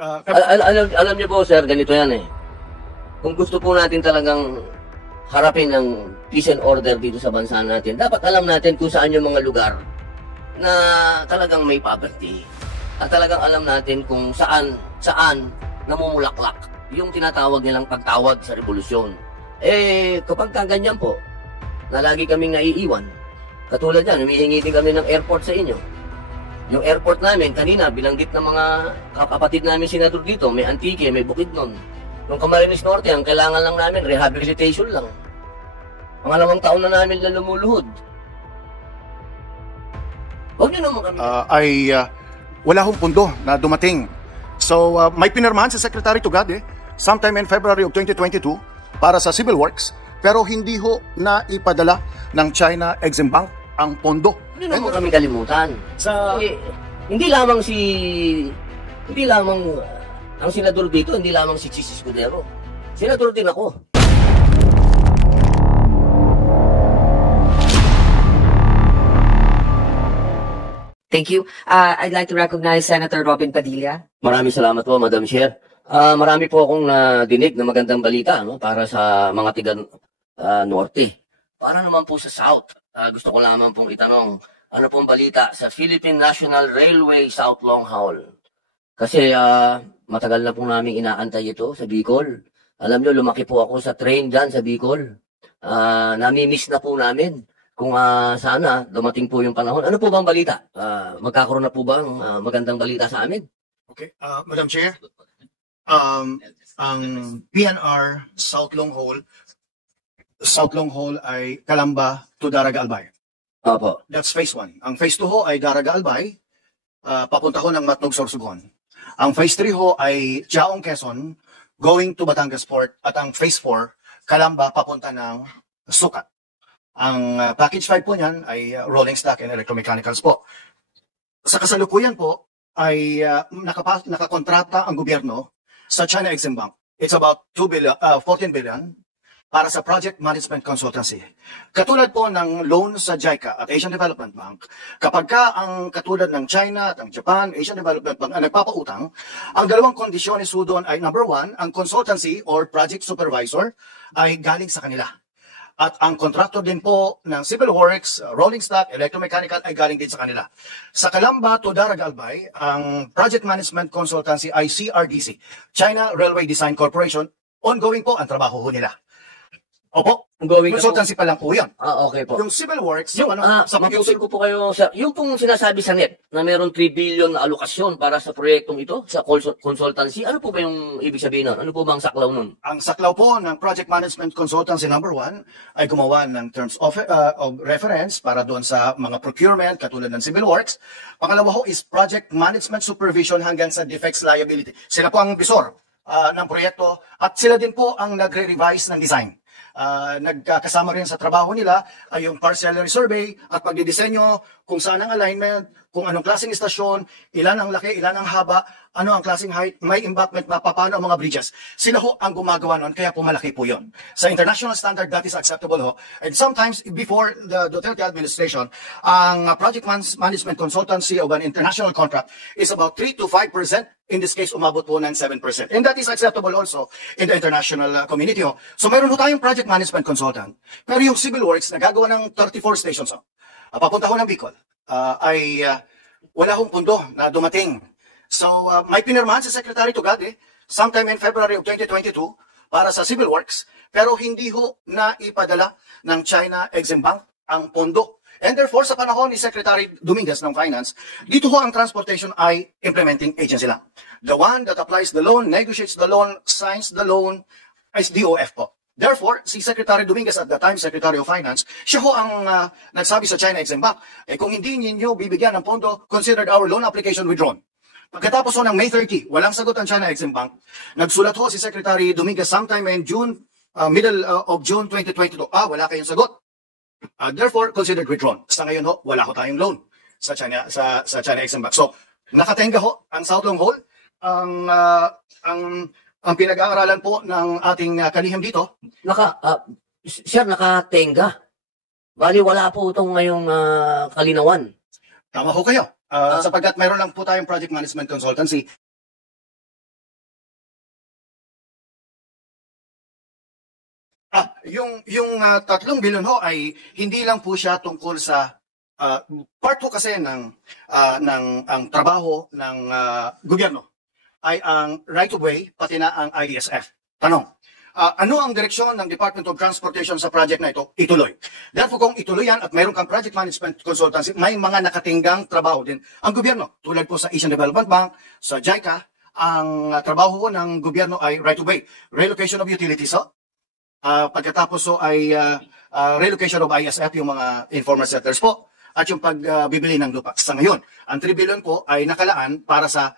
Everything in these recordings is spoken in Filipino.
Alam niyo po, sir, ganito yan eh. Kung gusto po natin talagang harapin ang peace and order dito sa bansa natin, dapat alam natin kung saan yung mga lugar na talagang may poverty. At talagang alam natin kung saan namumulaklak yung tinatawag nilang pagtawag sa revolusyon. Kapag ganyan po, na lagi kaming naiiwan, katulad yan, humihingi din kami ng airport sa inyo. Yung airport namin, kanina, binanggit ng mga kapatid namin senador dito, may Antique, may Bukidnon. Nung Camarines Norte, ang kailangan lang namin, rehabilitation lang. Pangalawang taon na namin na lumuluhod. Huwag niyo naman kami. Wala hong pundo na dumating. So, may pinirmahan si Secretary Tugade sometime in February of 2022 para sa Civil Works, pero hindi ho na ipadala ng China Exim Bank ang pondo. Hindi naman kami kalimutan. Hindi lamang ang senador dito, hindi lamang si Chis Escudero. Senador din ako. Thank you. I'd like to recognize Senator Robin Padilla. Maraming salamat po, Madam Chair. Marami po akong nadinig na magandang balita para sa mga tiga Norte. Para naman po sa South, gusto ko lamang pong itanong, ano pong balita sa Philippine National Railway South Long Haul? Kasi matagal na po namin inaantay ito sa Bicol. Alam nyo, lumaki po ako sa train dyan sa Bicol. Nami-miss na po namin. Kung sana dumating po yung panahon. Ano po bang balita? Magkakaroon na po ba ng magandang balita sa amin? Okay, Madam Chair, ang PNR South Long Haul ay Calamba to Daraga Albay. Opo. That's phase 1. Ang phase 2 ho ay Daraga Albay, papunta ho ng Matnog, Sorsogon. Ang phase 3 ho ay Chaong, Quezon, going to Batangas Port. At ang phase 4, Calamba, papunta ng Sucat. Ang package 5 po niyan ay rolling stock and electromechanicals po. Sa kasalukuyan po ay nakakontrata ang gobyerno sa China Exim Bank. It's about 14 billion para sa project management consultancy. Katulad po ng loan sa JICA at Asian Development Bank, kapag ka ang katulad ng China at ang Japan, Asian Development Bank ang nagpapautang, ang dalawang kondisyones po doon ay number 1, ang consultancy or project supervisor ay galing sa kanila. At ang contractor din po ng Civil Works, rolling stock, electromechanical ay galing din sa kanila. Sa Calamba to Daraga Albay, ang project management consultancy ay CRDC, China Railway Design Corporation. Ongoing po ang trabaho nila. Opo, consultancy pa lang po yan. Okay po. Yung Civil Works, Mapusil ko po kayo sa, yung pong sinasabi sa NET na meron 3 billion na alokasyon para sa proyektong ito, sa consultancy, ano po ba yung ibig sabihin nun? Ano po ba ang saklaw nun? Ang saklaw po ng Project Management Consultancy number 1 ay gumawa ng terms of reference para doon sa mga procurement katulad ng Civil Works. Pangalawa ho is Project Management Supervision hanggang sa defects liability. Sila po ang bisor ng proyekto at sila din po ang nagre-revise ng design. Nagkakasama rin sa trabaho nila ay yung parcellary survey at pagdidisenyo kung saan ang alignment, kung anong klaseng istasyon, ilan ang laki, ilan ang haba, ano ang klaseng height, may embankment, mapapano ang mga bridges. Sila ho ang gumagawa nun, kaya pumalaki po yun. Sa international standard, that is acceptable ho. And sometimes, before the Duterte administration, ang project management consultancy of an international contract is about 3 to 5%. In this case, umabot po ng 7%. And that is acceptable also in the international community ho. So mayroon ho tayong project management consultant. Pero yung Civil Works, nagagawa ng 34 stations ho. Papunta ho ng Bicol. Wala hong pundo na dumating. So, may pinirmahan si Secretary Tugade sometime in February of 2022 para sa Civil Works, pero hindi ho na ipadala ng China Exim Bank ang pondo. And therefore, sa panahon ni Secretary Dominguez ng Finance, dito ho ang transportation ay implementing agency lang. The one that applies the loan, negotiates the loan, signs the loan, is DOF po. Therefore, si Secretary Dominguez at the time, Secretary of Finance, siya ho ang nagsabi sa China Exim Bank, kung hindi ninyo bibigyan ng pondo, considered our loan application withdrawn. Pagkatapos ho ng May 30, walang sagot ang China Exim Bank. Nagsulat ho si Secretary Dominguez sometime in June, middle of June 2022. Wala kayong sagot. Therefore, considered withdrawn. Sa ngayon ho, wala ho tayong loan sa China Exim Bank. So, nakatenga ho ang South Long Haul. Ang pinag-aaralan po ng ating kalihim dito. Sir, nakatenga. Bali, wala po itong ngayong kalinawan. Tama ho kayo. Sapagkat mayroon lang po tayong project management consultancy Yung 3 bilyon ho ay hindi lang po siya tungkol sa part ho kasi ng ang trabaho ng gobyerno ay ang right of way pati na ang ISF. Tanong, ano ang direksyon ng Department of Transportation sa project na ito? Ituloy. Therefore, kung ituloy yan at mayroon kang project management consultancy, may mga nakatinggang trabaho din ang gobyerno. Tulad po sa Asian Development Bank, sa JICA, ang trabaho ng gobyerno ay right of way. Relocation of utilities, pagkatapos ay relocation of ISF, yung mga informal settlers po, at yung pagbibili ng lupa. Sa ngayon, ang 3 billion po ay nakalaan para sa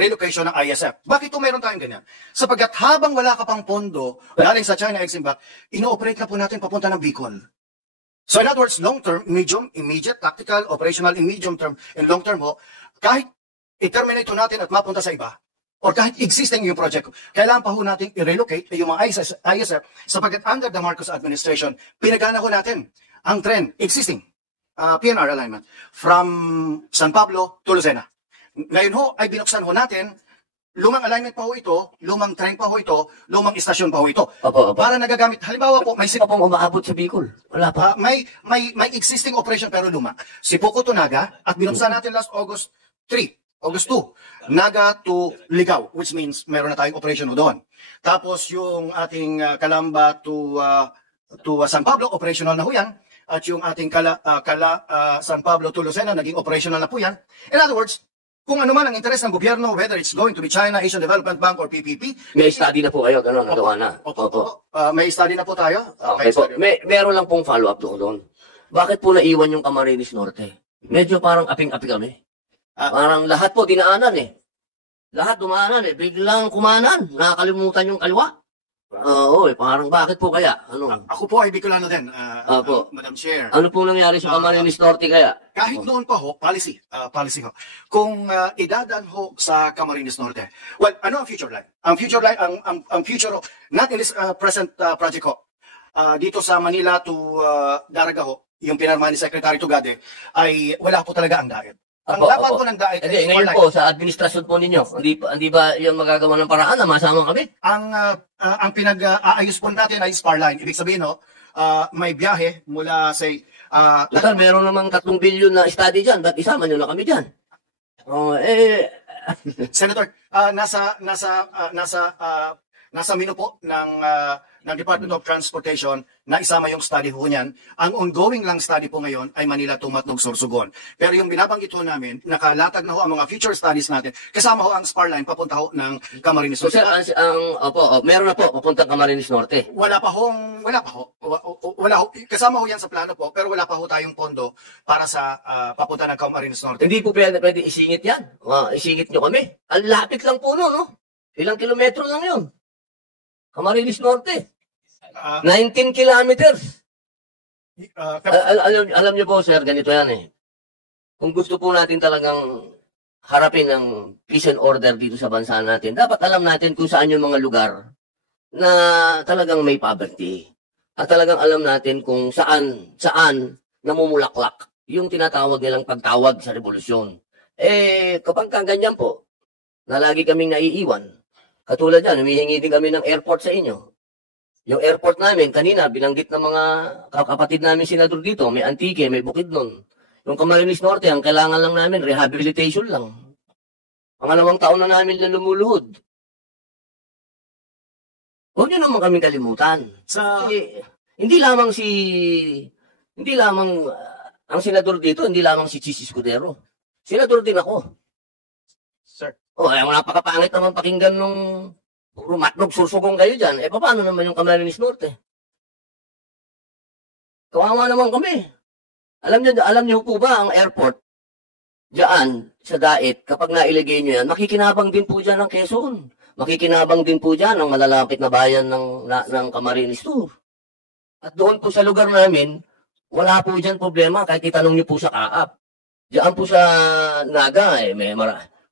relocation ng ISF. Bakit po meron tayong ganyan? Sapagkat habang wala ka pang pondo galing sa China Exim Bank, ino-operate na po natin papunta ng Bicol. So in other words, long-term, medium, immediate, tactical, operational, in medium-term, and long-term ho, kahit i-terminate ho natin at mapunta sa iba, or kahit existing yung project ko, kailangan pa ho natin i-relocate yung mga ISF sapagkat under the Marcos administration, pinagana ho natin ang trend, existing PNR alignment from San Pablo to Lucena. Ngayon ho, ay binuksan ho natin, lumang alignment pa ho ito, lumang train pa ho ito, lumang istasyon pa ho ito. Opo. Para nagagamit, halimbawa po, may Pa pong umaabot sa Bicol. Wala pa. may existing operation pero luma. Sipuko to Naga, at binuksan natin last August 2, Naga to Ligao, which means meron na tayong operation ho doon. Tapos yung ating Calamba to San Pablo, operational na ho yan. At yung ating San Pablo to Lucena, naging operational na po yan. In other words, kung ano man ang interes ng gobyerno, whether it's going to be China, Asian Development Bank, or PPP. May study na po kayo, gano'n, nagawa na. Opo. May study na po tayo. Okay po. Meron lang pong follow-up doon. Bakit po naiwan yung Camarines Norte? Medyo parang aping-api kami. Parang lahat po dinaanan Lahat dumaanan Biglang kumanan. Nakakalimutan yung kaliwa. Parang bakit po kaya? Ano? Ako po ay Bicolano din, Madam Chair. Ano po nangyari sa Camarines Norte kaya? Kahit noon pa ho, policy ho. Kung idadaan ho sa Camarines Norte. Well, ano ang future line? Ang future ho, not in this present project ho. Dito sa Manila to Daraga ho, yung pinarma ni Secretary Tugade, ay wala po talaga ang daet. Ang dapat po ng daet ay ngayon po, sa administrasyon po ninyo, hindi ba yung magagawa ng paraan na masama kami? Ang pinag-aayos po natin ay spar line. Ibig sabihin may biyahe mula say Total, meron namang 3 billion na study dyan. Ba't isama nyo na kami dyan? Senator, nasa menu po ng Department of Transportation na isama yung study ho niyan. Ang ongoing lang study po ngayon ay Manila to Matnog Sorsogon. Pero yung binabanggit ho namin, nakalatag na ho ang mga future studies natin. Kasama ho ang spar line papunta ho ng Camarines Norte. So, meron na po papuntang Camarines Norte. Wala pa ho. Kasama ho yan sa plano po, pero wala pa ho tayong pondo para sa papunta ng Camarines Norte. Hindi po pwede isingit yan. Isingit nyo kami. Ang lapit lang po no? Ilang kilometro lang yun. Camarines Norte. 19 kilometers. Alam niyo po, sir, ganito yan Kung gusto po natin talagang harapin ang peace and order dito sa bansa natin, dapat alam natin kung saan yung mga lugar na talagang may poverty. At talagang alam natin kung saan namumulaklak yung tinatawag nilang pagtawag sa revolusyon. Kapag ganyan po, na lagi kaming naiiwan, katulad yan, humihingi din kami ng airport sa inyo. Yung airport namin, kanina, binanggit ng mga kapatid namin senador dito, may Antique, may Bukidnon. Yung Camarines Norte, ang kailangan lang namin, rehabilitation lang. Pangalawang taon na namin na lumuluhod. Huwag niyo naman kami kalimutan. Hindi lamang ang senador dito, hindi lamang si Chis Escudero. Senador din ako. Sir. Napakapangit naman pakinggan nung Matnog Sursugong kayo dyan. Paano naman yung Camarines Norte? Kawawa naman kami. Alam niyo po ba ang airport? Diyan, sa Daet, kapag nailagay nyo yan, makikinabang din po dyan ng Quezon. Makikinabang din po dyan ang malalapit na bayan ng Camarines Sur. At doon po sa lugar namin, wala po dyan problema kahit itanong niyo po sa Kaap. Diyan po sa Naga,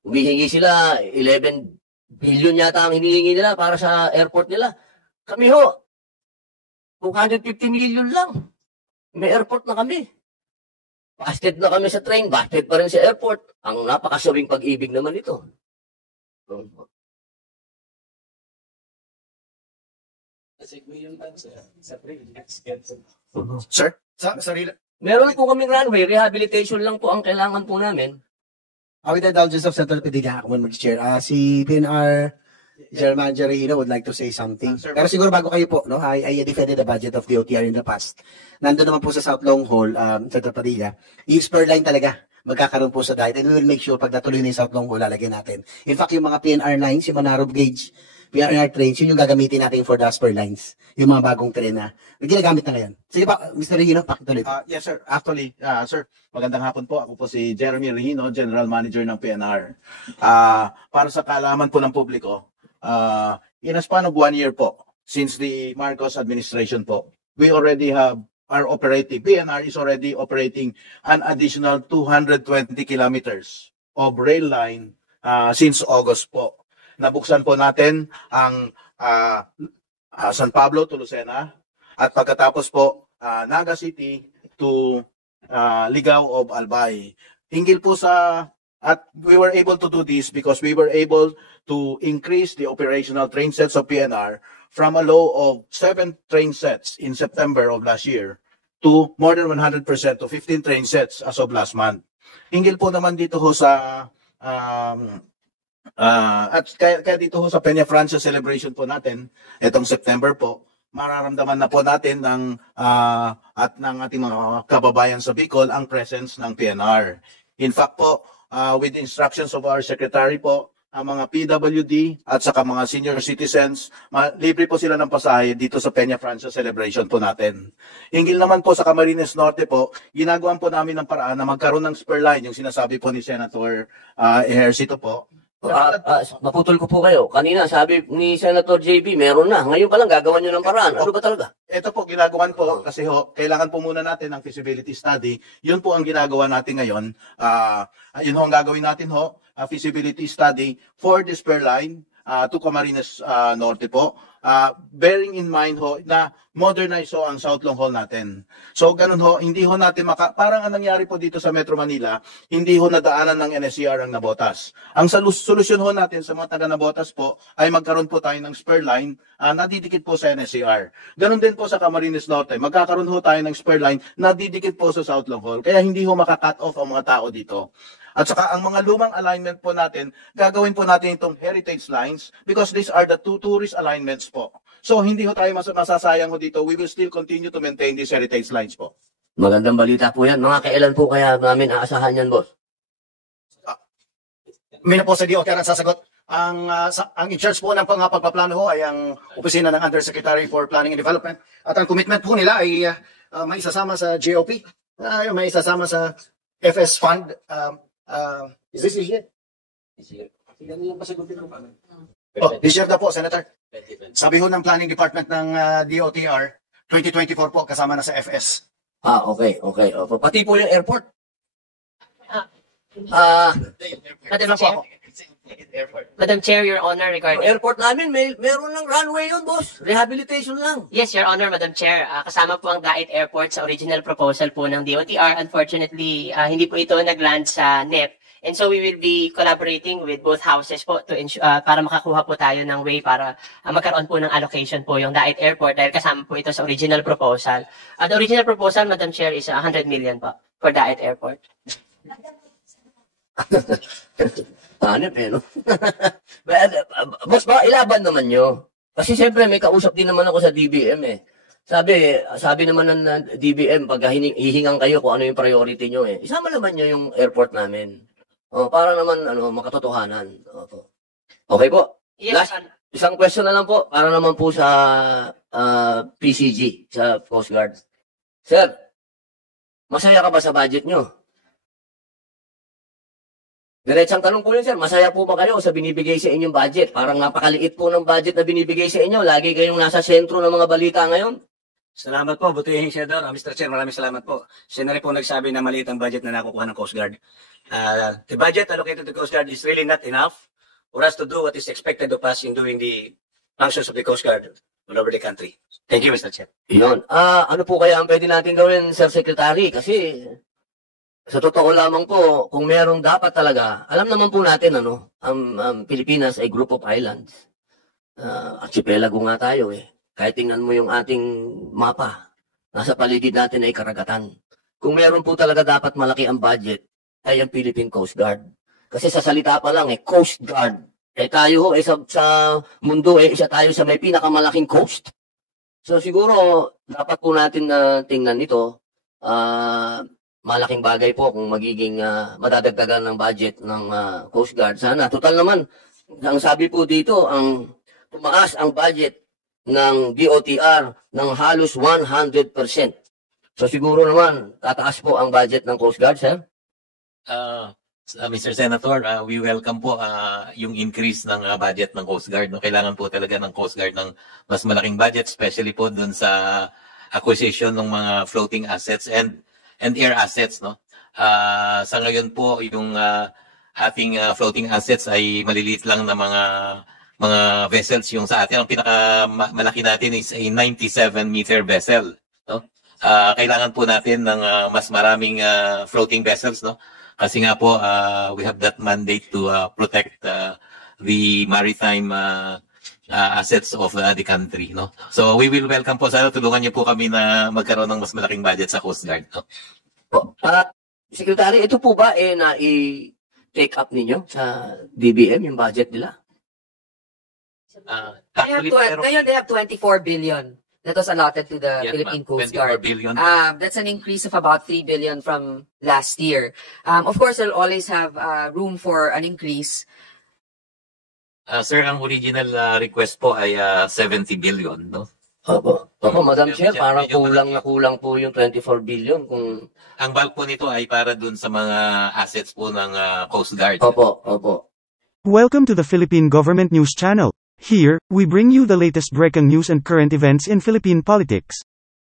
humihingi sila 11 billion yata ang hinihingi nila para sa airport nila. Kami 250 million lang. May airport na kami. Busted na kami sa train, busted pa rin sa airport. Ang napakasawing pag-ibig naman ito. Sir, sa sarili. Meron po kaming runway, rehabilitation lang po ang kailangan po namin. With the indulgence of Senator Padilla, ako man mag-chair. Si PNR General Manager Regino would like to say something. Pero siguro bago kayo po, no, I defended the budget of DOTR in the past. Nandun naman po sa South Long Haul, Senator Padilla, yung spur line talaga magkakaroon po sa diet, and we will make sure pag natuloy na yung South Long Haul, lalagyan natin. In fact, yung mga PNR lines, yung mga narrow gauge PNR trains, yun yung gagamitin natin for the spur lines. Yung mga bagong tren na ginagamit na ngayon. Sige pa, Mr. Regino, pakituloy po. Yes, sir. Actually, sir, magandang hapon po. Ako po si Jeremy Regino, General Manager ng PNR. Para sa kaalaman po ng publiko, in a span of 1 year po, since the Marcos administration po, we already are operating, PNR is already operating an additional 220 kilometers of rail line since August po. Nabuksan po natin ang San Pablo to Lucena at pagkatapos po Naga City to Ligao of Albay. Hinggil po at we were able to do this because we were able to increase the operational train sets of PNR from a low of 7 train sets in September of last year to more than 100% to 15 train sets as of last month. Hinggil po naman dito ho sa at kaya dito ho sa Peña Francia celebration po natin, itong September po, mararamdaman na po natin at ng ating mga kababayan sa Bicol ang presence ng PNR. In fact po, with the instructions of our secretary po, ang mga PWD at saka mga senior citizens, libre po sila ng pasahe dito sa Peña Francia celebration po natin. Hinggil naman po sa Camarines Norte po, ginagawan po namin ng paraan na magkaroon ng spur line, yung sinasabi po ni Senator Ejercito po. Maputol ko po kayo. Kanina sabi ni Senator JB, meron na. Ngayon pa lang gagawan nyo ng paraan. Ano ba talaga? Ito po ginagawan po kasi kailangan po muna natin ng feasibility study. Yun po ang ginagawa natin ngayon. Yun ang gagawin natin feasibility study for the spur line to Camarines Norte po. Bearing in mind na modernize ang South Long Haul natin. So ganun hindi natin parang ang nangyari po dito sa Metro Manila, hindi nadaanan ng NSCR ang Nabotas. Ang solusyon natin sa mga taga Nabotas po ay magkaroon po tayo ng spur line na didikit po sa NSCR. Ganun din po sa Camarines Norte, magkakaroon tayo ng spur line na didikit po sa South Long Haul. Kaya hindi maka-cut off ang mga tao dito. At saka ang mga lumang alignment po natin, gagawin po natin itong heritage lines because these are the two tourist alignments po. So hindi tayo masasayang dito. We will still continue to maintain these heritage lines po. Magandang balita po yan. Mga kailan po kaya namin aasahan yan, boss? Mina po sa DOTR ang sasagot. Ang in-charge po ng pagpaplano ay ang opisina ng Undersecretary for Planning and Development. At ang commitment po nila ay maisasama sa GOP, maisasama sa FS Fund. Is this year? This year na po, Senator. Sabi ho ng Planning Department ng DOTR, 2024 po kasama na sa FS. Okay. Pati po yung airport. Madam Chair, Your Honor, Yung regarding... airport namin, meron ng runway yun, boss. Rehabilitation lang. Yes, Your Honor, Madam Chair. Kasama po ang Dait Airport sa original proposal po ng DOTR. Unfortunately, hindi po ito nag-land sa NEP. And so we will be collaborating with both houses po to para makakuha po tayo ng way para magkaroon po ng allocation po yung Dait Airport dahil kasama po ito sa original proposal. The original proposal, Madam Chair, is 100 million po for Dait Airport. Hanip no? Boss, ilaban naman nyo. Kasi siyempre may kausap din naman ako sa DBM eh. Sabi naman ng DBM, pag hihingan kayo kung ano yung priority nyo eh. Isama naman nyo yung airport namin. Para naman makatotohanan. Okay po. Yes, Last, isang question na lang po para naman po sa PCG, sa Coast Guard. Sir, masaya ka ba sa budget nyo? Diretsang tanong po yun, sir. Masaya po ba kayo sa binibigay sa inyong budget? Parang napakaliit po ng budget na binibigay sa inyo. Lagi kayong nasa sentro ng mga balita ngayon. Salamat po, Butihing Senador. Mr. Chair, maraming salamat po. Siya na rin po nagsabi na maliit ang budget na nakukuha ng Coast Guard. The budget allocated to the Coast Guard is really not enough for us to do what is expected of us in doing the functions of the Coast Guard all over the country. Thank you, Mr. Chair. Yun. Ano po kaya ang pwede natin gawin, Sir Secretary? Kasi sa totoo lamang po, kung merong dapat talaga, alam naman po natin, ang Pilipinas ay group of islands. Archipelago nga tayo eh. Kahit tingnan mo yung ating mapa, nasa paligid natin ay karagatan. Kung meron po talaga dapat malaki ang budget, ay ang Philippine Coast Guard. Kasi sa salita pa lang, Coast Guard. Tayo sa mundo, isa tayo sa may pinakamalaking coast. So siguro, dapat po natin na tingnan ito. Malaking bagay po kung magiging madadagdagan ng budget ng Coast Guard. Sana, total naman, ang sabi po dito, ang tumaas ang budget ng DOTR ng halos 100%. So siguro naman, tataas po ang budget ng Coast Guard, sir? Mr. Senator, we welcome po yung increase ng budget ng Coast Guard. No? Kailangan po talaga ng Coast Guard ng mas malaking budget, especially po dun sa acquisition ng mga floating assets and air assets. No? Sa ngayon po, yung ating floating assets ay maliliit lang na mga vessels. Yung sa atin, ang pinakamalaki natin is a 97-meter vessel. No? Kailangan po natin ng mas maraming floating vessels, no? Kasi nga po, we have that mandate to protect the maritime assets of the country, no? So we will welcome po, sana tulungan niyo po kami na magkaroon ng mas malaking budget sa Coast Guard, no? Secretary, ito po ba na-take up ninyo sa DBM, yung budget nila? Ngayon they have 24 billion that was allotted to the Yes, Philippine ma'am. Coast 24 Guard. billion. That's an increase of about 3 billion from last year. Of course, they'll always have room for an increase. Sir, ang original request po ay 70 billion, no? Opo, Madam Chair, Medyo parang malaki. kulang po yung 24 billion kung... Ang bulk po nito ay para dun sa mga assets po ng Coast Guard. Opo. Welcome to the Philippine Government News Channel. Here, we bring you the latest breaking news and current events in Philippine politics.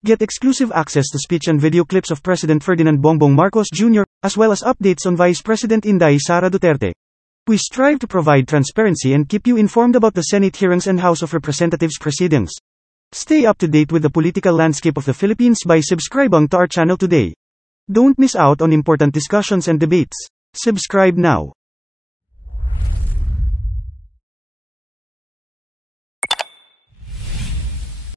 Get exclusive access to speech and video clips of President Ferdinand Bongbong Marcos Jr., as well as updates on Vice President Inday Sara Duterte. We strive to provide transparency and keep you informed about the Senate hearings and House of Representatives proceedings. Stay up to date with the political landscape of the Philippines by subscribing to our channel today. Don't miss out on important discussions and debates. Subscribe now.